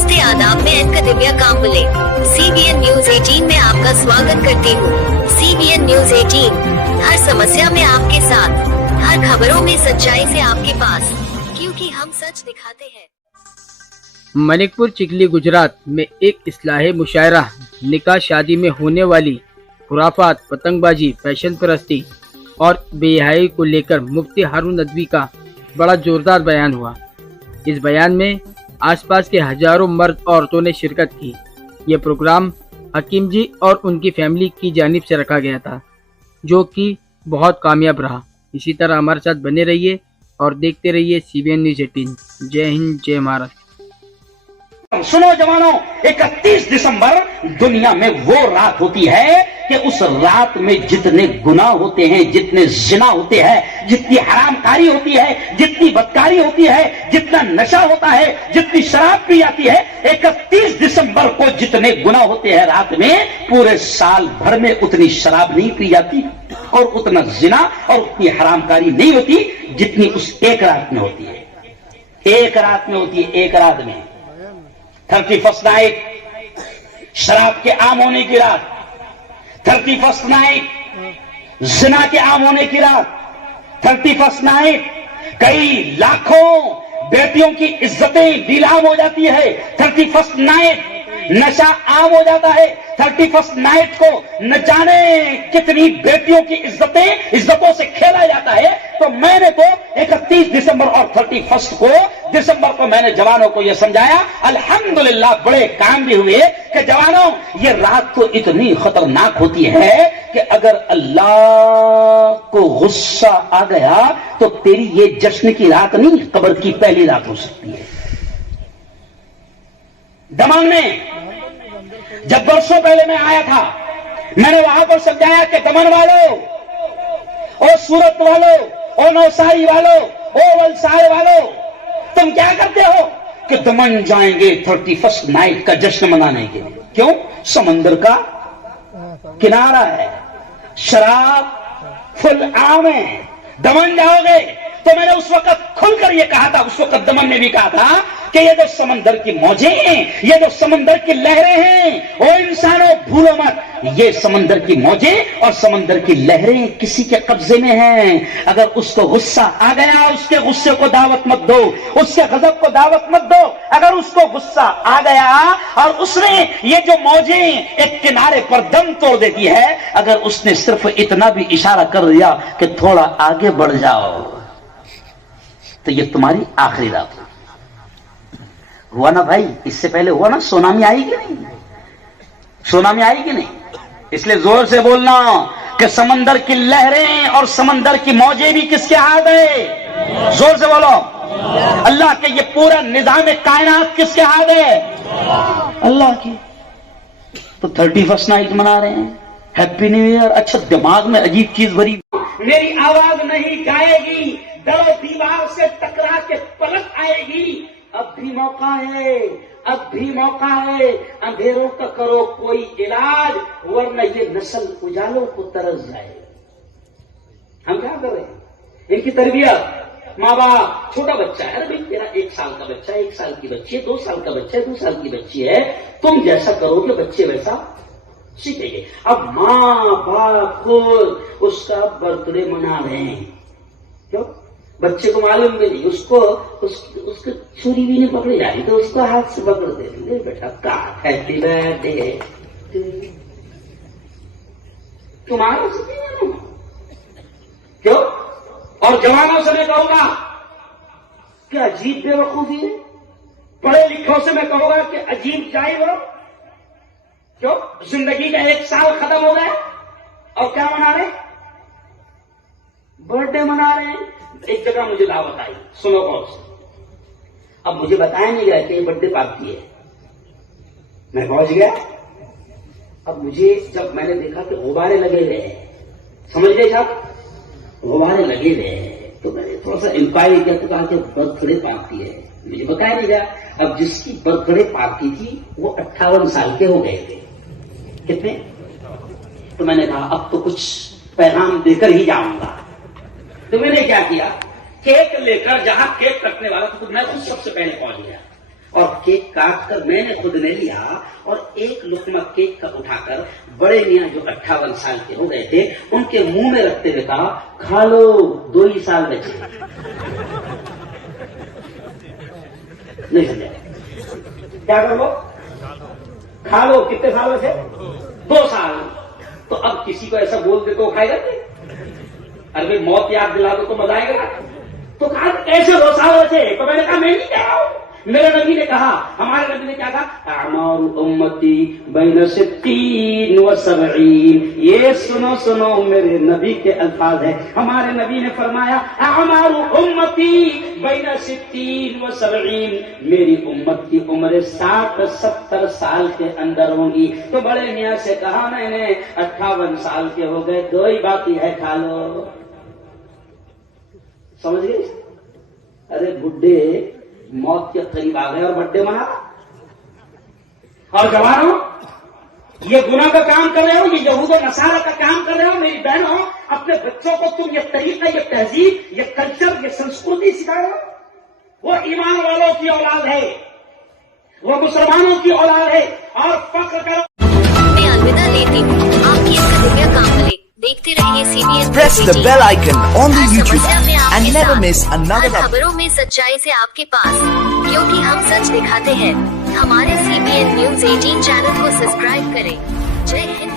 नमस्ते आदाब, मैं anchor Divya Kamble CBN news 18 में आपका स्वागत करती हूँ। CBN न्यूज 18 हर समस्या में आपके साथ, हर खबरों में सच्चाई से आपके पास, क्योंकि हम सच दिखाते हैं। मनिकपुर चिखली गुजरात में एक इस्लाही मुशायरा निकाह शादी में होने वाली खुराफात, पतंगबाजी, फैशन परस्ती और बेहयाई को लेकर मुफ्ती हारून नदवी का बड़ा जोरदार बयान हुआ। इस बयान में आसपास के हजारों मर्द औरतों ने शिरकत की। ये प्रोग्राम हकीम जी और उनकी फैमिली की जानिब से रखा गया था, जो कि बहुत कामयाब रहा। इसी तरह हमारे साथ बने रहिए और देखते रहिए CBN न्यूज 18। जय हिंद, जय महाराष्ट्र। सुनो जवानों, 31 दिसंबर दुनिया में वो रात होती है कि उस रात में जितने गुनाह होते हैं, जितने जिना होते हैं, जितनी हरामकारी होती है, जितनी बदकारी होती है, जितना नशा होता है, जितनी शराब पी जाती है, 31 दिसंबर को जितने गुनाह होते हैं रात में, पूरे साल भर में उतनी शराब नहीं पी जाती और उतना जिना और उतनी हरामकारी नहीं होती जितनी उस एक रात में होती है। एक रात में होती है, एक रात में 31st नाइट, शराब के आम होने की रात। 31st नाइट, जिना के आम होने की रात। 31st नाइट, कई लाखों बेटियों की इज्जतें नीलाम हो जाती है। 31st नाइट, नशा आम हो जाता है। 31st नाइट को न जाने कितनी बेटियों की इज्जतों से खेला जाता है। तो मैंने तो 31 दिसंबर और 31 को दिसंबर को मैंने जवानों को यह समझाया, अल्हम्दुलिल्लाह बड़े काम भी हुए कि जवानों, ये रात तो इतनी खतरनाक होती है कि अगर अल्लाह को गुस्सा आ गया तो तेरी ये जश्न की रात नहीं, कब्र की पहली रात हो सकती है। दमन में जब बरसों पहले मैं आया था, मैंने वहां पर समझाया कि दमन वालों, ओ सूरत वालों, ओ नौसारी वालों, ओ वलसाड़ वालों, तुम क्या करते हो कि दमन जाएंगे 31st नाइट का जश्न मनाने के लिए। क्यों? समंदर का किनारा है, शराब फुल आम है, दमन जाओगे। तो मैंने उस वक्त खुलकर ये कहा था, उस वक्त दमन ने भी कहा था कि ये जो समंदर की मौजें हैं, ये जो समंदर की लहरें हैं, ओ इंसानों भूलो मत, ये समंदर की मौजें और समंदर की लहरें किसी के कब्जे में हैं। अगर उसको गुस्सा आ गया, उसके गुस्से को दावत मत दो, उसके गजब को दावत मत दो। अगर उसको गुस्सा आ गया और उसने ये जो मौजें एक किनारे पर दम तोड़ देती है, अगर उसने सिर्फ इतना भी इशारा कर दिया कि थोड़ा आगे बढ़ जाओ, तो ये तुम्हारी आखिरी रात हुआ ना भाई। इससे पहले हुआ ना, सुनामी आई कि नहीं? सुनामी आई कि नहीं? इसलिए जोर से बोलना कि समंदर की लहरें और समंदर की मौजें भी किसके हाथ है? जोर से बोलो। अल्लाह के ये पूरा निजाम कायनात किसके हाथ है? अल्लाह की। तो 31st नाइट मना रहे हैं, हैप्पी न्यू ईयर। अच्छा, दिमाग में अजीब चीज भरी, मेरी आवाज नहीं जाएगी, दरो दीवार से टकरा के पलट आएगी। अब भी मौका है, अब भी मौका है, अंधेरों का करो कोई इलाज, वरना ये नस्ल उजालों को तरस जाए। हम क्या कर रहे हैं? इनकी तरबियत, माँ बाप, छोटा बच्चा है, अरे भाई तेरा 1 साल का बच्चा है, 1 साल की बच्ची है, 2 साल का बच्चा है, 2 साल की बच्ची है, तुम जैसा करोगे बच्चे वैसा सीखेंगे। अब माँ बाप खुद उसका बर्थडे मना रहे हैं। क्यों? बच्चे को मालूम भी नहीं, उसको छुरी भी नहीं पकड़ी जा रही, तो उसको हाथ से पकड़ दे, ले बेटा का हैप्पी बर्थडे तुम्हारा सीखेंगे। क्यों? और जवानों से मैं कहूंगा कि अजीब बेवकूफी है, पढ़े लिखों से मैं कहूंगा कि अजीब जाहिल हो। क्यों? जिंदगी का 1 साल खत्म हो गया और क्या मना रहे? बर्थडे मना रहे हैं। एक जगह मुझे दावत आई, सुनो कौन से। अब मुझे बताया नहीं गया कि ये बर्थडे पार्टी है, मैं पहुंच गया। अब मुझे जब मैंने देखा कि गुब्बारे लगे हुए हैं, समझ गए साहब, गुब्बारे लगे हुए हैं, तो मैंने थोड़ा सा इंक्वायरी किया तो कहा कि बर्थडे पार्टी है। मुझे बताया नहीं गया। अब जिसकी बर्थडे पार्टी थी वो 58 साल के हो गए थे। कितने? तो मैंने कहा अब तो कुछ पैगाम देकर ही जाऊंगा। तो मैंने क्या किया, केक लेकर, जहां केक कटने वाला था तो मैं खुद सबसे पहले पहुंच गया। اور کیک کاٹ کر میں نے خود نے لیا اور ایک لقمہ کیک کا اٹھا کر بڑے میاں جو 58 سال کے ہو گئے تھے ان کے منہ میں رکھتے ہوئے کہا کھا لو 2 ہی سال بچے. نہیں سمجھا کیا کر لو کھا لو کتنے سال بچے 2 سال. تو اب کسی کو ایسا بول دے تو کھائے گا ارے بھائی موت یاد دلا دو تو مزہ آئے گا. تو کہا کیسے 2 سال بچے. تو میں نے کہا میں نہیں کہہ رہا ہوں میرے نبی نے کہا. ہمارے نبی نے کیا کہا اعمار امتی بین 60 و 70. یہ سنو میرے نبی کے الفاظ ہیں. ہمارے نبی نے فرمایا اعمار امتی بین 60 و 70. میری امت کی عمر 60-70 سال کے اندر ہوں گی. تو بڑے میاں سے کہا میں نے 58 سال کے ہو گئے 2 ہی باقی ہے کھا لو. سمجھ گئے. ارے بڈھے موت کے قریب آ گئے اور بڈے منا. اور جوانوں یہ گناہ کا کام کر رہے ہو, یہ یہود و نصارہ کا کام کر رہے ہو. میری بہنوں اپنے بچوں کو تم یہ طریقہ یہ تہذیب یہ کلچر یہ سنسکرتی سکھا رہے ہو. وہ ایمان والوں کی اولاد ہے وہ مسلمانوں کی اولاد ہے اور فخر کرو. میں الوداع لیتی ہوں. آپ کی اس کا دنیا کام لے دیکھتے رہیے CBN. Press the bell icon on the YouTube app and never miss another update. خبروں میں سچائی سے آپ کے پاس, کیونکہ ہم سچ دکھاتے ہیں. ہمارے CBN News 18 چینل کو سبسکرائب کریں. جے ہند.